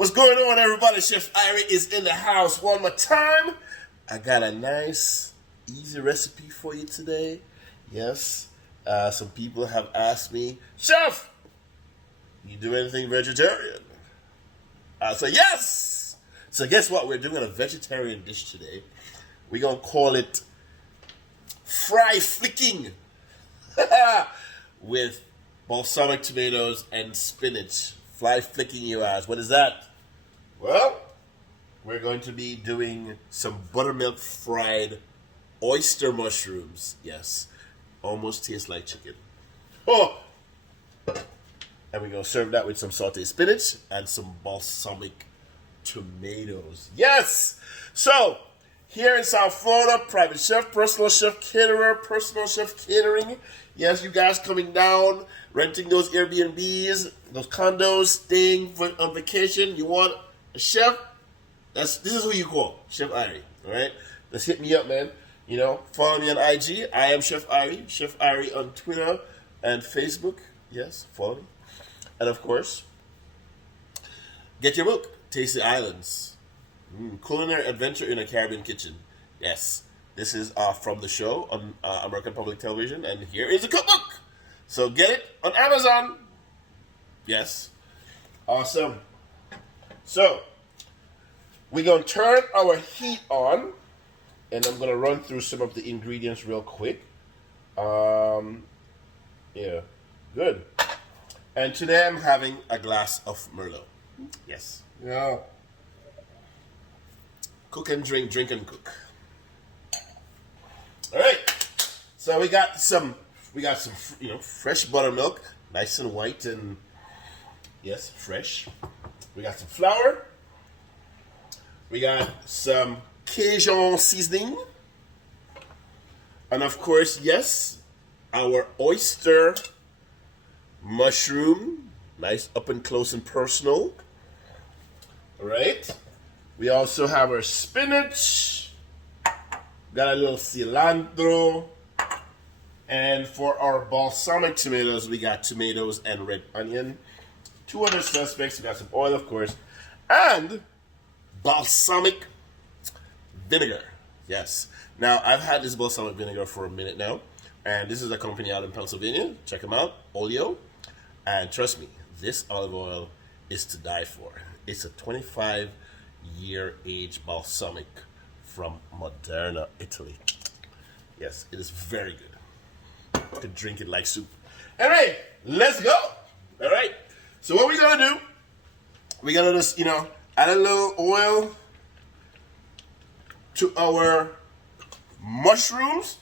What's going on, everybody? Chef Irie is in the house one more time. I got a nice, easy recipe for you today. Yes, some people have asked me, Chef, you do anything vegetarian? I say yes. So guess what? We're doing a vegetarian dish today. We're going to call it fry flicking with balsamic tomatoes and spinach. Fly flicking your eyes. What is that? Well, we're going to be doing some buttermilk fried oyster mushrooms. Yes, almost tastes like chicken. Oh! And we're going to serve that with some sautéed spinach and some balsamic tomatoes. Yes! So, here in South Florida, private chef, personal chef caterer, personal chef catering. Yes, you guys coming down, renting those Airbnbs, those condos, staying on vacation. You want a chef? This is who you call, Chef Irie. All right, let's hit me up, man. You know, follow me on IG. I am Chef Irie. Chef Irie on Twitter and Facebook. Yes, follow me. And of course, get your book, Tasty Islands. Culinary Adventure in a Caribbean Kitchen. Yes, this is from the show on American Public Television, and here is a cookbook. So get it on Amazon. Yes, awesome. So we're gonna turn our heat on, and I'm gonna run through some of the ingredients real quick. Yeah, good. And today I'm having a glass of Merlot. Yes. Yeah. Cook and drink, drink and cook. All right. So we got some, fresh buttermilk, nice and white and yes, fresh. We got some flour. We got some Cajun seasoning, and of course, yes, our oyster mushroom, nice up and close and personal. All right. We also have our spinach, got a little cilantro, and for our balsamic tomatoes, we got tomatoes and red onion. Two other suspects, we got some oil, of course, and balsamic vinegar. Yes. Now, I've had this balsamic vinegar for a minute now, and this is a company out in Pennsylvania. Check them out, Olio. And trust me, this olive oil is to die for. It's a 25-year age balsamic from Moderna, Italy. Yes, it is very good. You could drink it like soup. Anyway, let's go. All right. So what we're gonna do? We're gonna just, add a little oil to our mushrooms,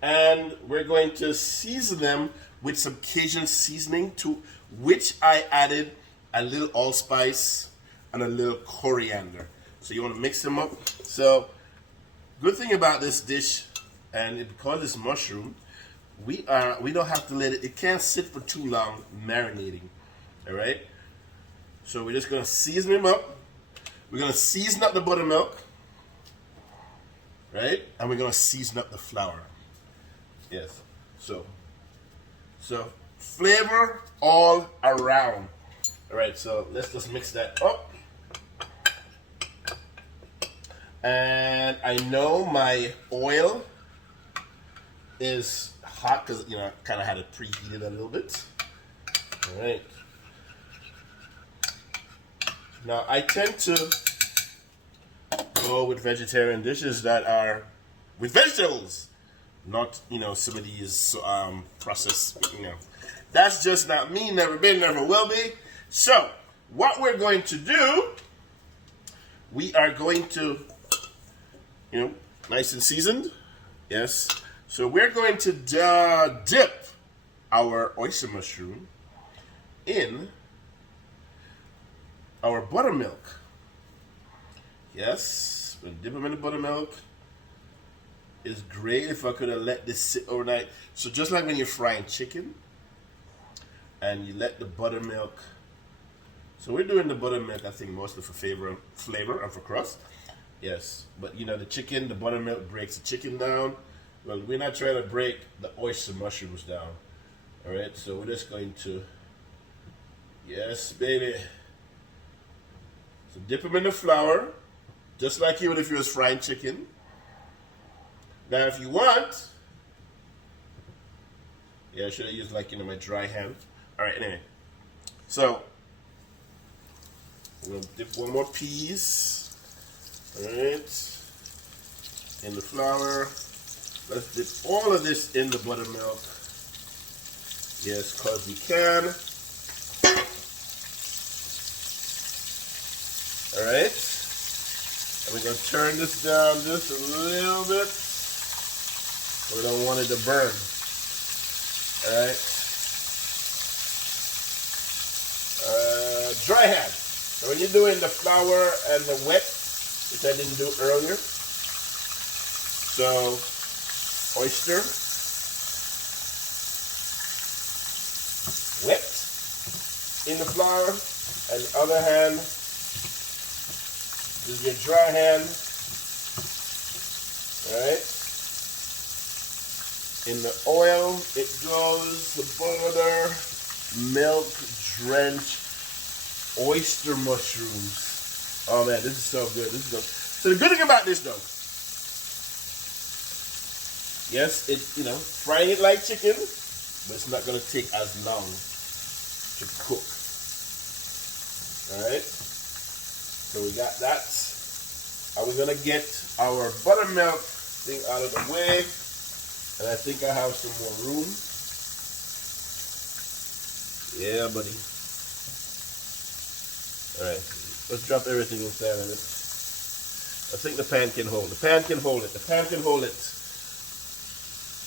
and we're going to season them with some Cajun seasoning, to which I added a little allspice and a little coriander. So you want to mix them up. So good thing about this dish, and because it's mushroom, we don't have to let it can't sit for too long marinating. All right. So we're just gonna season them up. We're gonna season up the buttermilk, right? And we're gonna season up the flour. Yes. So flavor all around. All right. So let's just mix that up. And I know my oil is hot because I kind of had it preheated a little bit. All right. Now I tend to go with vegetarian dishes that are with vegetables, not some of these processed. That's just not me. Never been, never will be. So what we're going to do, we are going to, nice and seasoned. Yes. So we're going to dip our oyster mushroom in our buttermilk. Yes, we'll dip them in the buttermilk. It's great if I could have let this sit overnight. So just like when you're frying chicken and you let the buttermilk. So we're doing the buttermilk, I think, mostly for flavor and for crust. Yes, but the chicken, the buttermilk breaks the chicken down. Well, we're not trying to break the oyster mushrooms down. All right, so we're just going to, yes, baby. So dip them in the flour, just like you would if you was frying chicken. Now if you want, yeah, I should have used like, my dry hand. All right, anyway. So, we're gonna dip one more piece, all right, in the flour. Let's dip all of this in the buttermilk. Yes, because we can. All right. And we're going to turn this down just a little bit. We don't want it to burn. All right. Dry hand. So when you're doing the flour and the wet, which I didn't do earlier. So, oyster. Wet in the flour, and the other hand is your dry hand. Alright. In the oil, it goes the butter, milk drenched oyster mushrooms. Oh man, this is so good. This is good. So the good thing about this though, yes, frying it like chicken, but it's not going to take as long to cook. Alright, so we got that. And we're going to get our buttermilk thing out of the way. And I think I have some more room. Yeah, buddy. Alright, let's drop everything inside of it. I think the pan can hold. The pan can hold it. The pan can hold it.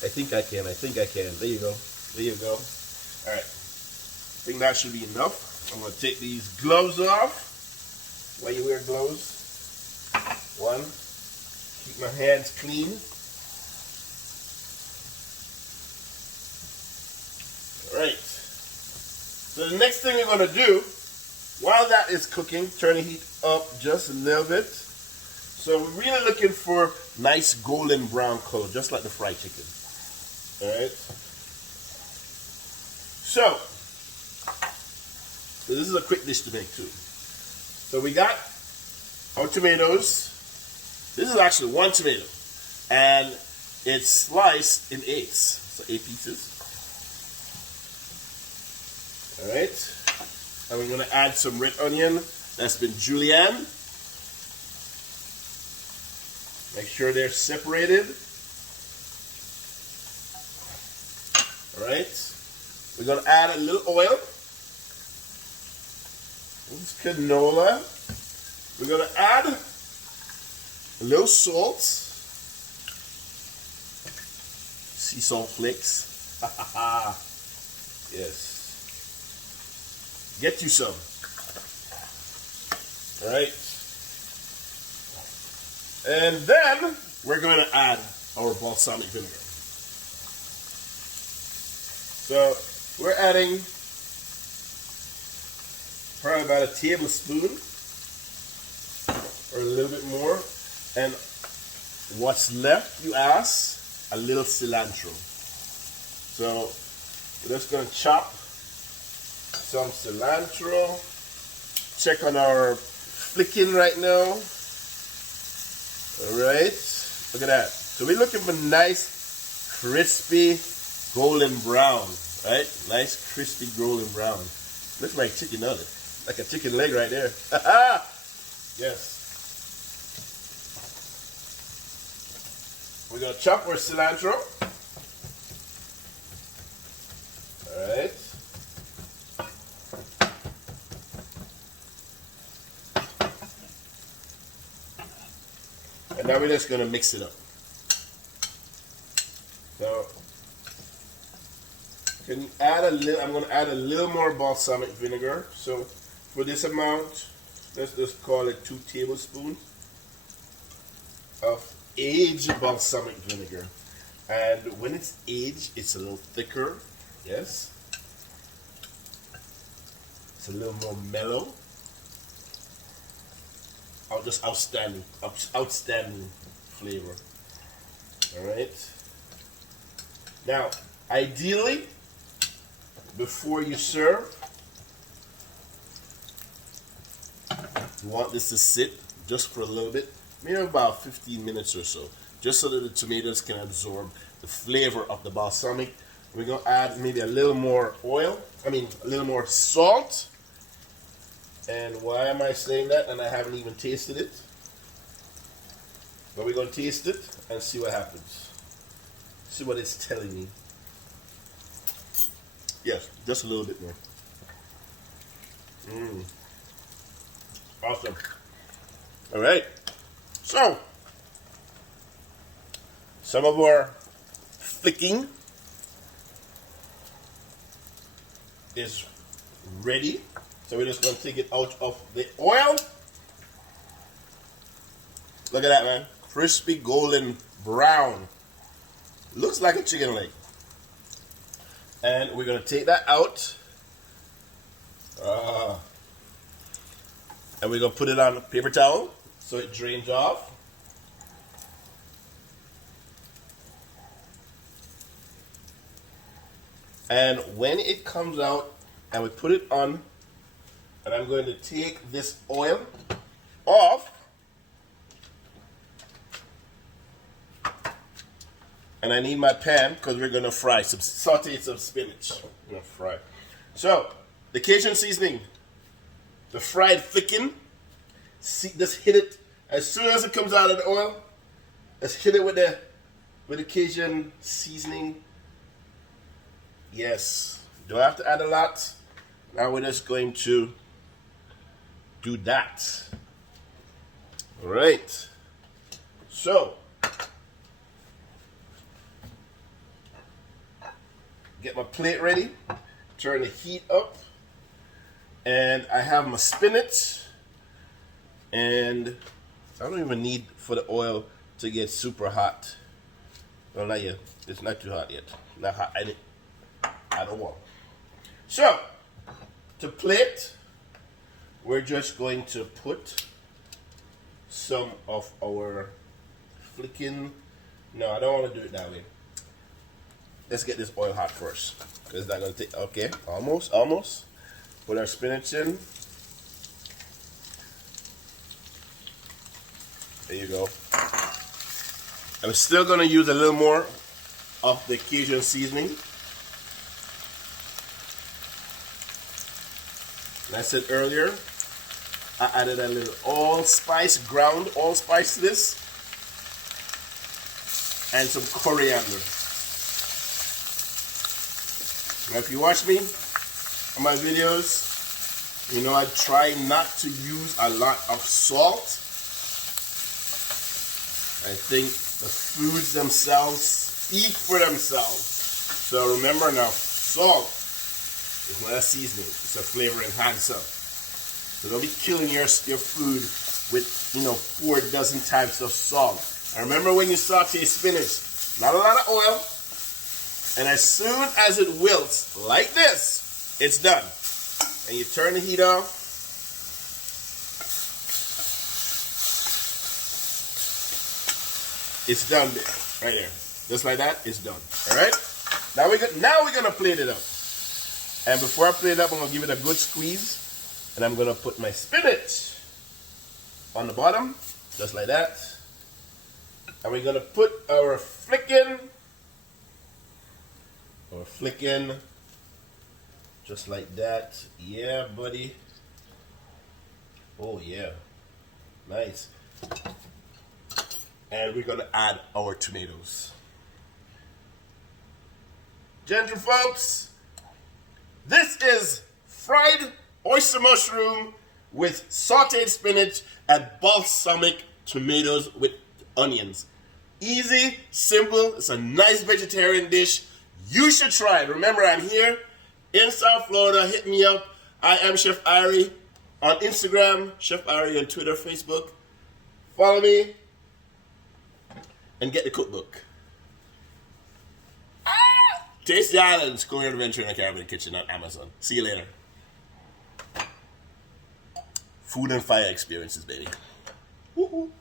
I think I can. There you go. There you go. Alright. I think that should be enough. I'm going to take these gloves off. Why you wear gloves? One, keep my hands clean. Alright. So the next thing we're going to do, while that is cooking, turn the heat up just a little bit. So we're really looking for nice golden brown color, just like the fried chicken. Alright. So this is a quick dish to make too. So we got our tomatoes. This is actually one tomato. And it's sliced in eighths. So 8 pieces. Alright. And we're going to add some red onion that's been julienne. Make sure they're separated. Alright. We're going to add a little oil. This is canola. We're going to add a little salt. Sea salt flakes. Yes. Get you some. Alright. And then we're going to add our balsamic vinegar. So we're adding probably about a tablespoon or a little bit more. And what's left, you ask, a little cilantro. So we're just going to chop some cilantro. Check on our flicking right now. Alright, look at that. So we're looking for nice, crispy, golden brown. Right? Nice, crispy, golden brown. Looks like chicken, doesn't it? Like a chicken leg right there. Yes. We're going to chop our cilantro. Alright. And now we're just going to mix it up. So, can you add a little, I'm going to add a little more balsamic vinegar. So, for this amount, let's just call it 2 tablespoons of aged balsamic vinegar. And when it's aged, it's a little thicker. Yes. It's a little more mellow. Just outstanding flavor. Alright. Now, ideally, before you serve, You want this to sit just for a little bit, maybe about 15 minutes or so, just so that the tomatoes can absorb the flavor of the balsamic. We're going to add maybe a little more oil, a little more salt. And why am I saying that? And I haven't even tasted it. But we're going to taste it and see what happens. See what it's telling me. Yes, just a little bit more. Awesome. All right. So, some of our flicking is ready. So we're just going to take it out of the oil. Look at that, man. Crispy golden brown. Looks like a chicken leg. And we're going to take that out. And we're going to put it on a paper towel so it drains off. And when it comes out and we put it on, and I'm going to take this oil off. And I need my pan because we're going to saute some spinach. We're going to fry. So, the Cajun seasoning, the fried flicking, just hit it as soon as it comes out of the oil. Let's hit it with the Cajun seasoning. Yes. Do I have to add a lot? Now we're just going to do that. All right. So, get my plate ready. Turn the heat up. And I have my spinach. And I don't even need for the oil to get super hot. Well, not yet. It's not too hot yet. Not hot. I don't want. So, to plate, we're just going to put some of our flicking. No, I don't want to do it that way. Let's get this oil hot first. Because it's not going to take, okay, almost. Put our spinach in. There you go. I'm still going to use a little more of the Cajun seasoning. And I said earlier, I added a little allspice, ground allspice to this, and some coriander. Now, if you watch me on my videos, you know I try not to use a lot of salt. I think the foods themselves speak for themselves. So remember now, salt is not a seasoning, it's a flavor enhancer. So don't be killing your food with 4 dozen types of salt. And remember when you saute spinach, not a lot of oil, and as soon as it wilts like this, it's done. And you turn the heat off. It's done there, right there. Just like that, it's done. All right? Now we're gonna plate it up. And before I plate it up, I'm gonna give it a good squeeze. And I'm gonna put my spinach on the bottom, just like that. And we're gonna put our flicking, just like that. Yeah, buddy. Oh yeah, nice. And we're gonna add our tomatoes. Gentle folks, this is fried oyster mushroom with sauteed spinach and balsamic tomatoes with onions. Easy, simple, it's a nice vegetarian dish. You should try it. Remember, I'm here in South Florida. Hit me up. I am Chef Irie on Instagram, Chef Irie on Twitter, Facebook. Follow me and get the cookbook. Taste the Islands, Culinary Adventure in a Caribbean Kitchen on Amazon. See you later. Food and fire experiences, baby. Woohoo.